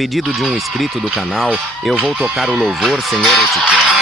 pedido de um inscrito do canal, eu vou tocar o louvor Senhor Eu Te Quero.